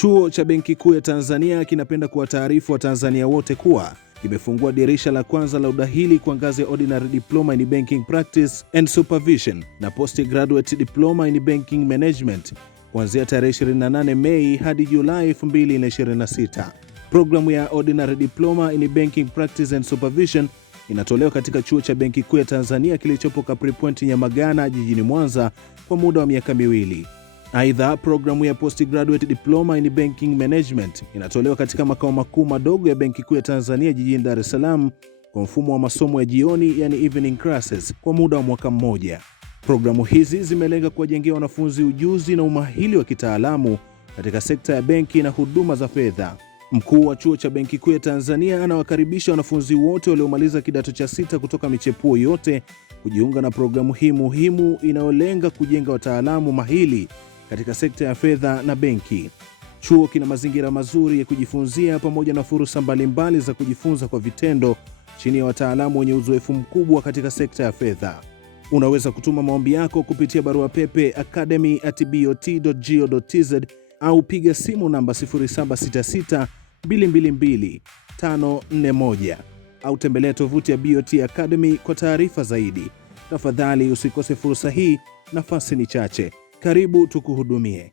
Chuo cha Benki Kuu ya Tanzania kinapenda kuwataarifu Watanzania wote kuwa kimefungua dirisha la kwanza la udahili kwa ngazi ya Ordinary Diploma in Banking Practice and Supervision na Postgraduate Diploma in Banking Management kuanzia tarehe 28 Mei hadi Julai 2026. Programu ya Ordinary Diploma in Banking Practice and Supervision inatolewa katika Chuo cha Benki Kuu ya Tanzania kilichopo Capri Point Nyamagana jijini Mwanza kwa muda wa miaka 2. Aidha, programu ya Postgraduate Diploma in Banking Management inatolewa katika makao makuu madogo ya Benki Kuu ya Tanzania jijini Dar es Salaam kwa mfumo wa masomo ya jioni, yani evening classes, kwa muda wa mwaka mmoja. Programu hizi zimelenga kuwajengea wanafunzi ujuzi na umahiri wa kitaalamu katika sekta ya benki na huduma za fedha. Mkuu wa Chuo cha Benki Kuu ya Tanzania anawakaribisha wanafunzi wote waliomaliza kidato cha 6 kutoka michepuo yote kujiunga na programu hii muhimu inayolenga kujenga wataalamu mahiri katika sekta ya fedha na benki. Chuo kina mazingira mazuri ya kujifunzia pamoja na fursa mbalimbali za kujifunza kwa vitendo chini ya wataalamu wenye uzoefu mkubwa katika sekta ya fedha. Unaweza kutuma maombi yako kupitia barua pepe academy@bot.go.tz au piga simu namba 0766222541 au tembelea tovuti ya BOT Academy kwa taarifa zaidi. Tafadhali usikose fursa hii, nafasi ni chache. Karibu tukuhudumie.